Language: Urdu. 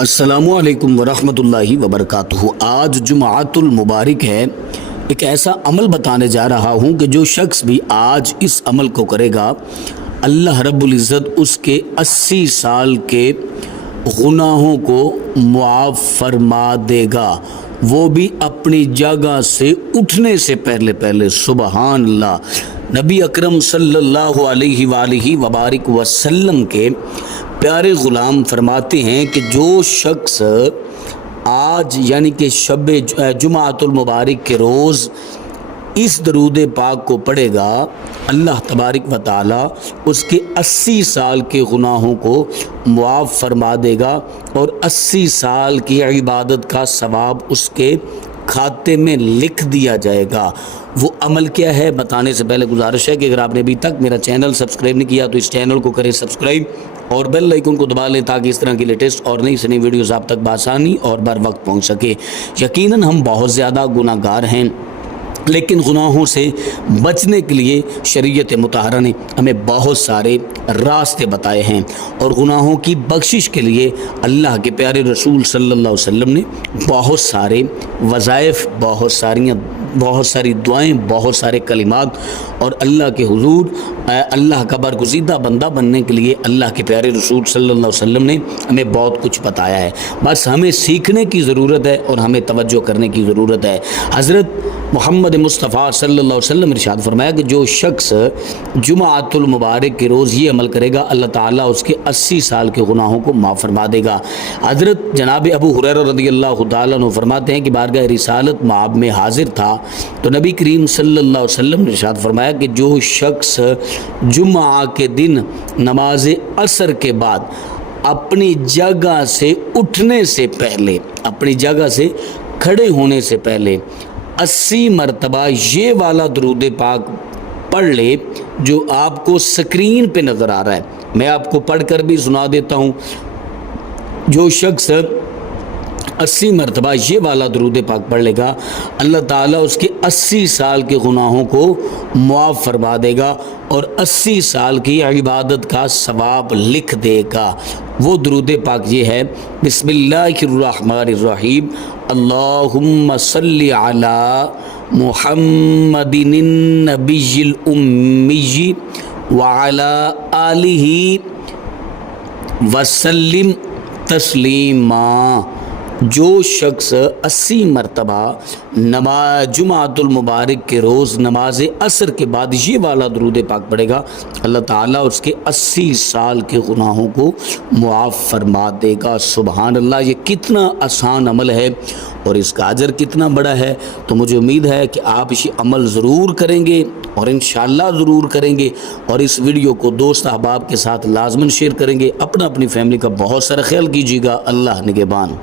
السلام علیکم ورحمۃ اللہ وبرکاتہ۔ آج جمعۃ المبارک ہے۔ ایک ایسا عمل بتانے جا رہا ہوں کہ جو شخص بھی آج اس عمل کو کرے گا اللہ رب العزت اس کے 80 سال کے گناہوں کو معاف فرما دے گا، وہ بھی اپنی جگہ سے اٹھنے سے پہلے۔ سبحان اللہ۔ نبی اکرم صلی اللہ علیہ وآلہ وبارک وسلم کے پیارے غلام فرماتے ہیں کہ جو شخص آج یعنی کہ شب جمعۃ المبارک کے روز اس درود پاک کو پڑھے گا اللہ تبارک و تعالی اس کے 80 سال کے گناہوں کو معاف فرما دے گا اور 80 سال کی عبادت کا ثواب اس کے کھاتے میں لکھ دیا جائے گا۔ وہ عمل کیا ہے بتانے سے پہلے گزارش ہے کہ اگر آپ نے ابھی تک میرا چینل سبسکرائب نہیں کیا تو اس چینل کو کریں سبسکرائب اور بیل آئیکن کو دبا لیں تاکہ اس طرح کی لیٹسٹ اور نئی سے نئی ویڈیوز آپ تک بآسانی اور بر وقت پہنچ سکے۔ یقیناً ہم بہت زیادہ گناہ گار ہیں، لیکن گناہوں سے بچنے کے لیے شریعت مطہرہ نے ہمیں بہت سارے راستے بتائے ہیں اور گناہوں کی بخشش کے لیے اللہ کے پیارے رسول صلی اللہ علیہ وسلم نے بہت سارے وظائف، بہت ساری دعائیں، بہت سارے کلمات اور اللہ کے حضور اللہ کا برگزیدہ بندہ بننے کے لیے اللہ کے پیارے رسول صلی اللہ علیہ وسلم نے ہمیں بہت کچھ بتایا ہے۔ بس ہمیں سیکھنے کی ضرورت ہے اور ہمیں توجہ کرنے کی ضرورت ہے۔ حضرت محمد مصطفیٰ صلی اللہ علیہ وسلم ارشاد فرمایا کہ جو شخص جمعۃ المبارک کے روز یہ عمل کرے گا اللہ تعالیٰ اس کے 80 سال کے گناہوں کو معاف فرما دے گا۔ حضرت جناب ابو ہریرہ رضی اللہ تعالیٰ عنہ فرماتے ہیں کہ بارگاہ رسالت مآب میں حاضر تھا تو نبی کریم صلی اللہ علیہ وسلم نے ارشاد فرمایا کہ جو شخص جمعہ کے دن نماز عصر کے بعد اپنی جگہ سے اٹھنے سے پہلے، اپنی جگہ سے کھڑے ہونے سے پہلے 80 مرتبہ یہ والا درود پاک پڑھ لے جو آپ کو سکرین پہ نظر آ رہا ہے، میں آپ کو پڑھ کر بھی سنا دیتا ہوں۔ جو شخص 80 مرتبہ یہ والا درود پاک پڑھ لے گا اللہ تعالیٰ اس کے 80 سال کے گناہوں کو معاف فرما دے گا اور 80 سال کی عبادت کا ثواب لکھ دے گا۔ وہ درود پاک یہ ہے: بسم اللہ الرحمن الرحیم، اللہم صلی علی محمد النبی الامی وعلی آلہ وسلم تسلیما۔ جو شخص 80 مرتبہ جمعۃ المبارک کے روز نماز عصر کے بعد یہ والا درود پاک پڑھے گا اللہ تعالیٰ اس کے 80 سال کے گناہوں کو معاف فرما دے گا۔ سبحان اللہ۔ یہ کتنا آسان عمل ہے اور اس کا اجر کتنا بڑا ہے، تو مجھے امید ہے کہ آپ یہ عمل ضرور کریں گے اور انشاءاللہ ضرور کریں گے اور اس ویڈیو کو دوست احباب کے ساتھ لازماً شیئر کریں گے۔ اپنی فیملی کا بہت سارا خیال کیجیے گا۔ اللہ نگہبان۔